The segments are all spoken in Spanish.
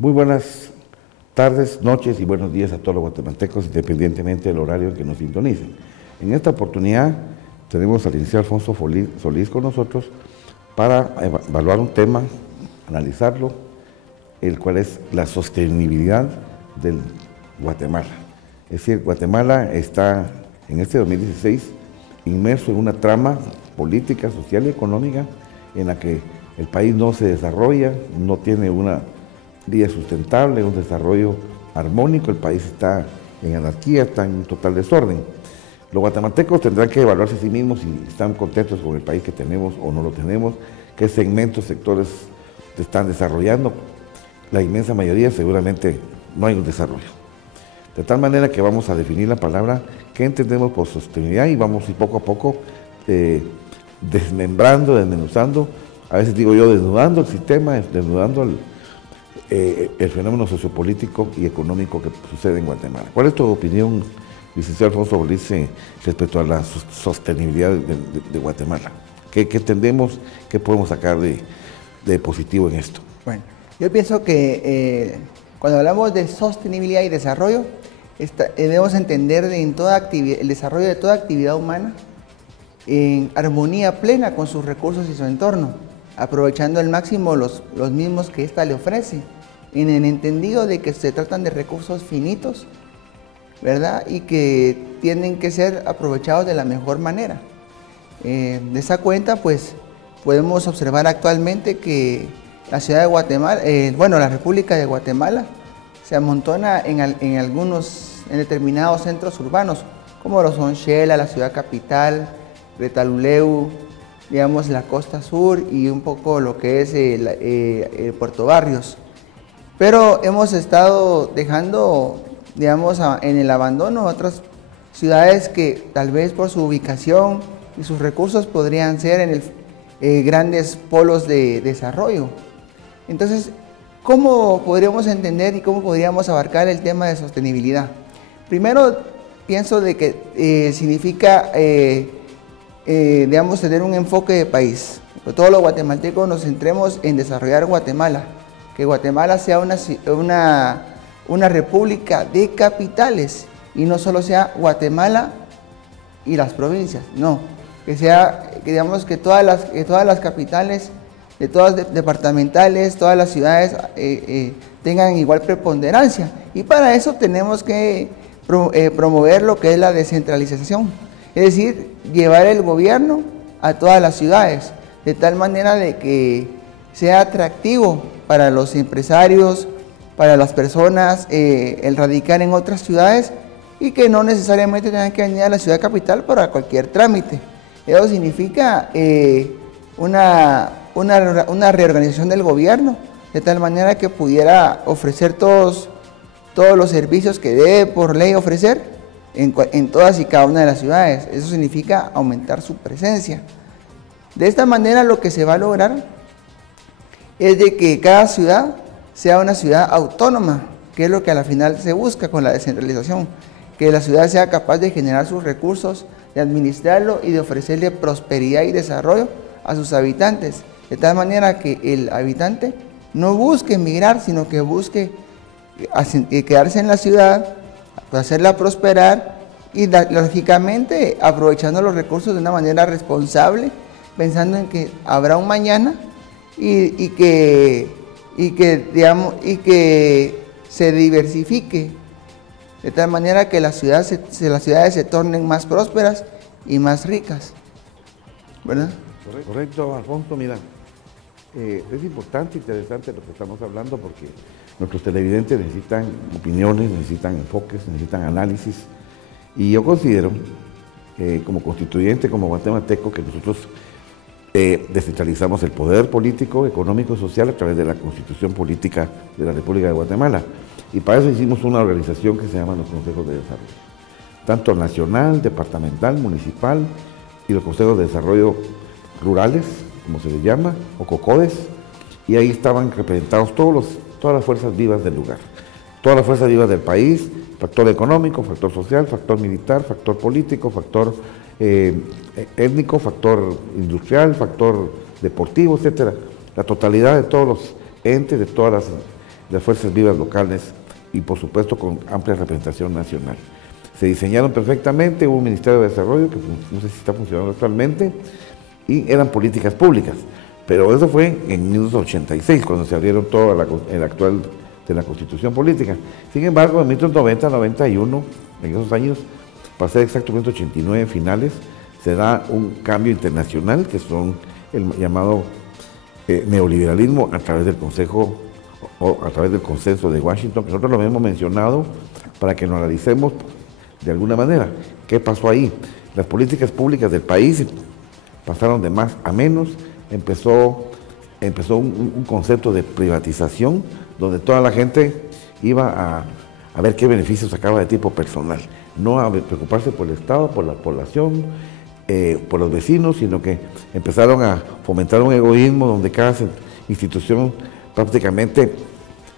Muy buenas tardes, noches y buenos días a todos los guatemaltecos, independientemente del horario en que nos sintonicen. En esta oportunidad tenemos al licenciado Alfonso Solís con nosotros para evaluar un tema, analizarlo, el cual es la sostenibilidad del Guatemala. Es decir, Guatemala está en este 2016 inmerso en una trama política, social y económica en la que el país no se desarrolla, no tiene una vida sustentable, un desarrollo armónico, el país está en anarquía, está en total desorden. Los guatemaltecos tendrán que evaluarse a sí mismos si están contentos con el país que tenemos o no lo tenemos, qué segmentos, sectores se están desarrollando. La inmensa mayoría seguramente no hay un desarrollo. De tal manera que vamos a definir la palabra que entendemos por sostenibilidad y vamos a ir poco a poco desmembrando, desmenuzando, a veces digo yo desnudando el sistema, desnudando el fenómeno sociopolítico y económico que sucede en Guatemala. ¿Cuál es tu opinión, licenciado Alfonso Solís, respecto a la sostenibilidad de Guatemala? ¿Qué entendemos? ¿Qué podemos sacar de positivo en esto? Bueno, yo pienso que cuando hablamos de sostenibilidad y desarrollo, debemos entender el desarrollo de toda actividad humana en armonía plena con sus recursos y su entorno, aprovechando al máximo los mismos que ésta le ofrece, en el entendido de que se tratan de recursos finitos, ¿verdad? Y que tienen que ser aprovechados de la mejor manera. De esa cuenta, pues, podemos observar actualmente que la ciudad de Guatemala, la República de Guatemala, se amontona en determinados centros urbanos, como lo son Xela, la ciudad capital, Retaluleu, digamos la costa sur y un poco lo que es Puerto Barrios. Pero hemos estado dejando, digamos, en el abandono otras ciudades que tal vez por su ubicación y sus recursos podrían ser grandes polos de desarrollo. Entonces, ¿cómo podríamos entender y cómo podríamos abarcar el tema de sostenibilidad? Primero, pienso de que significa, digamos, tener un enfoque de país. Que todos los guatemaltecos nos centremos en desarrollar Guatemala, que Guatemala sea una república de capitales y no solo sea Guatemala y las provincias, no, digamos que todas las capitales, de todas departamentales, todas las ciudades tengan igual preponderancia, y para eso tenemos que promover lo que es la descentralización, es decir, llevar el gobierno a todas las ciudades, de tal manera de que sea atractivo para los empresarios, para las personas, el radicar en otras ciudades y que no necesariamente tengan que venir a la ciudad capital para cualquier trámite. Eso significa una reorganización del gobierno, de tal manera que pudiera ofrecer todos los servicios que debe por ley ofrecer en todas y cada una de las ciudades. Eso significa aumentar su presencia. De esta manera lo que se va a lograr es de que cada ciudad sea una ciudad autónoma, que es lo que a la final se busca con la descentralización, que la ciudad sea capaz de generar sus recursos, de administrarlo y de ofrecerle prosperidad y desarrollo a sus habitantes, de tal manera que el habitante no busque emigrar, sino que busque quedarse en la ciudad, hacerla prosperar y lógicamente aprovechando los recursos de una manera responsable, pensando en que habrá un mañana y que se diversifique de tal manera que las ciudades se tornen más prósperas y más ricas, ¿verdad? Correcto, Alfonso. Mira, es importante, interesante lo que estamos hablando, porque nuestros televidentes necesitan opiniones, necesitan enfoques, necesitan análisis, y yo considero, como constituyente, como guatemalteco, que nosotros descentralizamos el poder político, económico y social a través de la Constitución Política de la República de Guatemala. Y para eso hicimos una organización que se llama los Consejos de Desarrollo, tanto nacional, departamental, municipal y los Consejos de Desarrollo Rurales, como se les llama, o COCODES, y ahí estaban representados todas las fuerzas vivas del lugar, todas las fuerzas vivas del país, factor económico, factor social, factor militar, factor político, factor étnico, factor industrial, factor deportivo, etcétera. La totalidad de todos los entes, de todas las las fuerzas vivas locales y por supuesto con amplia representación nacional. Se diseñaron perfectamente, hubo un Ministerio de Desarrollo que no sé si está funcionando actualmente, y eran políticas públicas, pero eso fue en 1986 cuando se abrieron toda el actual de la Constitución Política. Sin embargo, en 1990, 91, en esos años, para ser exacto, 1989 finales, se da un cambio internacional que son el llamado neoliberalismo a través del Consejo o a través del consenso de Washington, que nosotros lo hemos mencionado para que lo analicemos de alguna manera. ¿Qué pasó ahí? Las políticas públicas del país pasaron de más a menos, empezó un concepto de privatización donde toda la gente iba a ver qué beneficios sacaba de tipo personal, no a preocuparse por el Estado, por la población, por los vecinos, sino que empezaron a fomentar un egoísmo donde cada institución prácticamente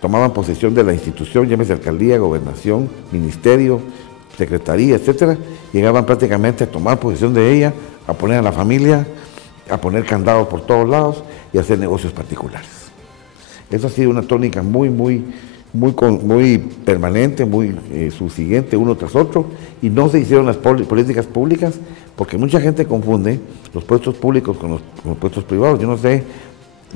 tomaban posesión de la institución, llámese alcaldía, gobernación, ministerio, secretaría, etcétera, llegaban prácticamente a tomar posesión de ella, a poner a la familia, a poner candados por todos lados y a hacer negocios particulares. Eso ha sido una tónica muy permanente, muy subsiguiente uno tras otro, y no se hicieron las políticas públicas porque mucha gente confunde los puestos públicos con los puestos privados. Yo no sé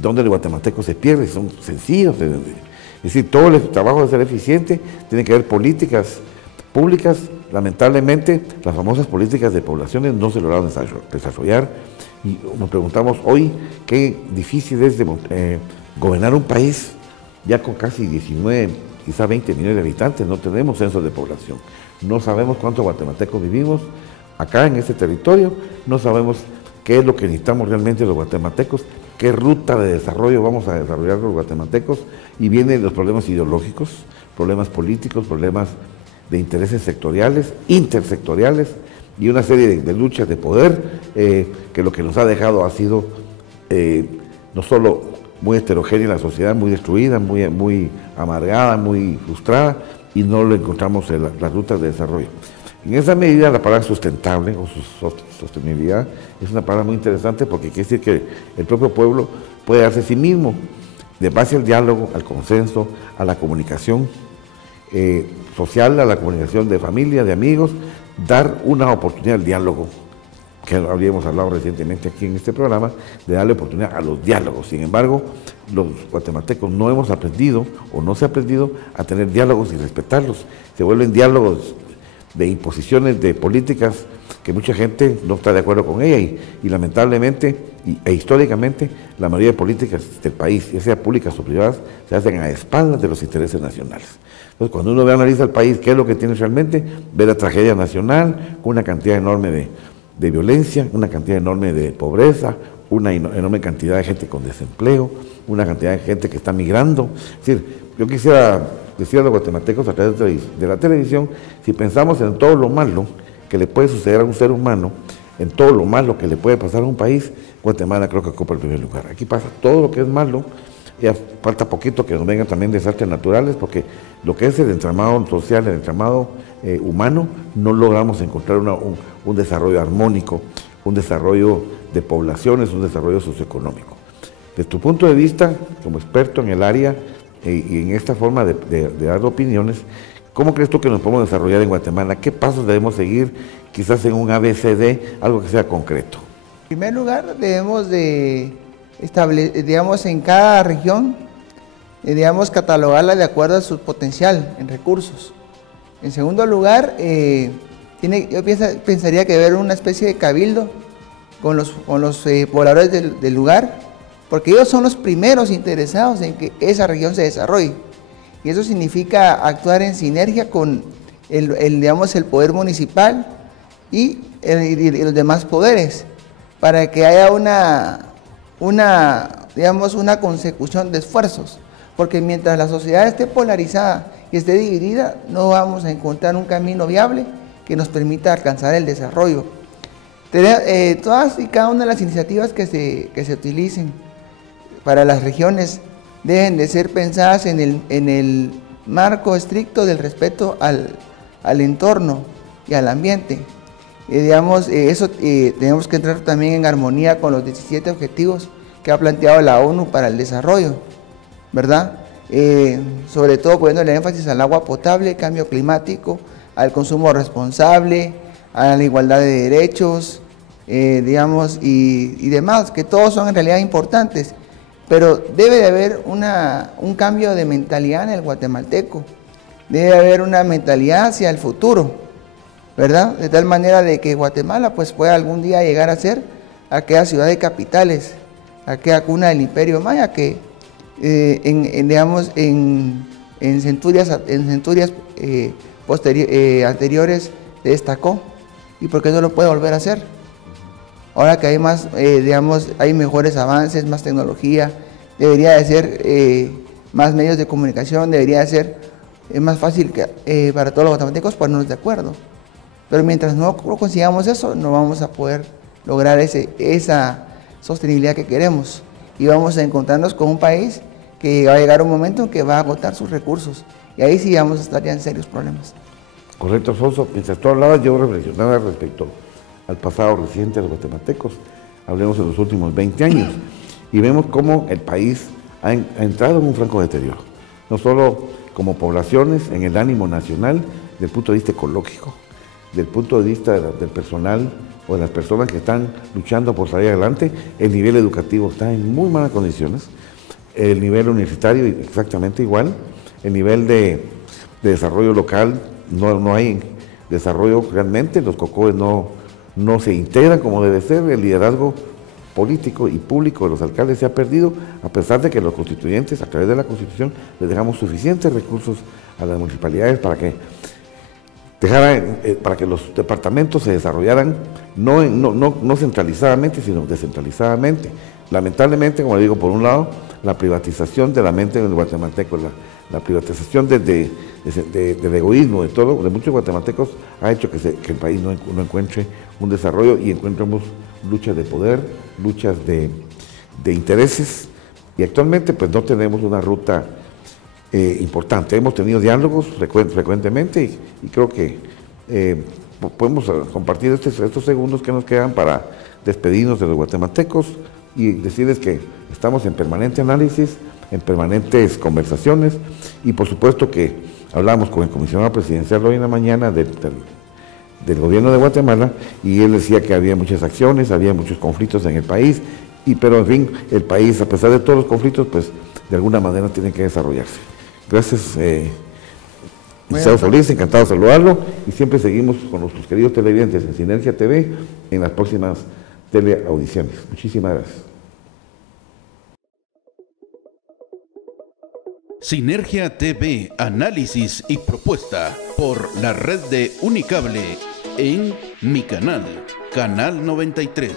dónde el guatemalteco se pierde, son sencillos. Es decir, todo el trabajo de ser eficiente tiene que haber políticas públicas. Lamentablemente, las famosas políticas de poblaciones no se lograron desarrollar, y nos preguntamos hoy qué difícil es gobernar un país ya con casi 19, quizá 20 millones de habitantes. No tenemos censos de población, no sabemos cuántos guatemaltecos vivimos acá en este territorio, no sabemos qué es lo que necesitamos realmente los guatemaltecos, qué ruta de desarrollo vamos a desarrollar los guatemaltecos, y vienen los problemas ideológicos, problemas políticos, problemas de intereses sectoriales, intersectoriales, y una serie de luchas de poder que lo que nos ha dejado ha sido no solo muy heterogénea la sociedad, muy destruida, muy amargada, muy frustrada, y no lo encontramos en las rutas de desarrollo. En esa medida, la palabra sustentable o sostenibilidad es una palabra muy interesante, porque quiere decir que el propio pueblo puede darse a sí mismo, de base al diálogo, al consenso, a la comunicación social, a la comunicación de familia, de amigos, dar una oportunidad al diálogo, que habíamos hablado recientemente aquí en este programa, de darle oportunidad a los diálogos. Sin embargo, los guatemaltecos no hemos aprendido, o no se ha aprendido, a tener diálogos y respetarlos. Se vuelven diálogos de imposiciones de políticas que mucha gente no está de acuerdo con ella, y lamentablemente e históricamente la mayoría de políticas del país, ya sea públicas o privadas, se hacen a espaldas de los intereses nacionales. Entonces, cuando uno analiza el país, qué es lo que tiene realmente, ve la tragedia nacional, una cantidad enorme de violencia, una cantidad enorme de pobreza, una enorme cantidad de gente con desempleo, una cantidad de gente que está migrando. Es decir, yo quisiera decir a los guatemaltecos a través de la televisión, si pensamos en todo lo malo que le puede suceder a un ser humano, en todo lo malo que le puede pasar a un país, Guatemala creo que ocupa el primer lugar. Aquí pasa todo lo que es malo, ya falta poquito que nos vengan también desastres naturales, porque lo que es el entramado social, el entramado humano, no logramos encontrar un desarrollo armónico, un desarrollo de poblaciones, un desarrollo socioeconómico. Desde tu punto de vista, como experto en el área y en esta forma de dar opiniones, ¿cómo crees tú que nos podemos desarrollar en Guatemala? ¿Qué pasos debemos seguir, quizás en un ABCD, algo que sea concreto? En primer lugar, debemos de establecer, digamos, en cada región, digamos, catalogarla de acuerdo a su potencial en recursos. En segundo lugar, yo pensaría que debe haber una especie de cabildo con los pobladores del lugar, porque ellos son los primeros interesados en que esa región se desarrolle. Y eso significa actuar en sinergia con digamos, el poder municipal y los demás poderes, para que haya digamos, una consecución de esfuerzos, porque mientras la sociedad esté polarizada y esté dividida, no vamos a encontrar un camino viable que nos permita alcanzar el desarrollo. Todas y cada una de las iniciativas que se utilicen para las regiones deben de ser pensadas en el marco estricto del respeto al entorno y al ambiente. Digamos, tenemos que entrar también en armonía con los 17 objetivos que ha planteado la ONU para el desarrollo, ¿verdad? sobre todo poniéndole énfasis al agua potable, cambio climático, al consumo responsable, a la igualdad de derechos, digamos, y demás, que todos son en realidad importantes, pero debe de haber un cambio de mentalidad en el guatemalteco, debe haber una mentalidad hacia el futuro, ¿verdad? De tal manera de que Guatemala pues pueda algún día llegar a ser aquella ciudad de capitales, aquella cuna del Imperio Maya que en centurias anteriores se destacó, y por qué no lo puede volver a hacer. Ahora que hay más, hay mejores avances, más tecnología, debería de ser más medios de comunicación, debería de ser más fácil para todos los guatemaltecos ponernos de acuerdo. Pero mientras no consigamos eso, no vamos a poder lograr esa sostenibilidad que queremos. Y vamos a encontrarnos con un país que va a llegar un momento en que va a agotar sus recursos. Y ahí sí vamos a estar ya en serios problemas. Correcto, Alfonso. Mientras tú hablabas, yo reflexionaba respecto al pasado reciente de los guatemaltecos. Hablemos de los últimos 20 años. Y vemos cómo el país ha entrado en un franco deterioro. No solo como poblaciones, en el ánimo nacional, desde el punto de vista ecológico, desde el punto de vista del personal o de las personas que están luchando por salir adelante. El nivel educativo está en muy malas condiciones. El nivel universitario exactamente igual. El nivel de desarrollo local, no hay desarrollo realmente. Los COCOES no se integran como debe ser. El liderazgo político y público de los alcaldes se ha perdido, a pesar de que los constituyentes, a través de la Constitución, les dejamos suficientes recursos a las municipalidades para que los departamentos se desarrollaran no centralizadamente, sino descentralizadamente. Lamentablemente, como le digo, por un lado, la privatización de la mente del guatemalteco, la privatización del egoísmo de muchos guatemaltecos ha hecho que el país no encuentre un desarrollo y encontremos luchas de poder, luchas de intereses, y actualmente pues no tenemos una ruta importante. Hemos tenido diálogos frecuentemente y creo que podemos compartir estos segundos que nos quedan para despedirnos de los guatemaltecos y decirles que estamos en permanente análisis, en permanentes conversaciones, y por supuesto que hablamos con el comisionado presidencial hoy en la mañana del gobierno de Guatemala, y él decía que había muchas acciones, había muchos conflictos en el país, pero en fin, el país, a pesar de todos los conflictos, pues de alguna manera tiene que desarrollarse. Gracias, licenciado Solís, encantado de saludarlo, y siempre seguimos con nuestros queridos televidentes en Sinergia TV en las próximas teleaudiciones. Muchísimas gracias. Sinergia TV, análisis y propuesta por la red de Unicable en mi canal, Canal 93.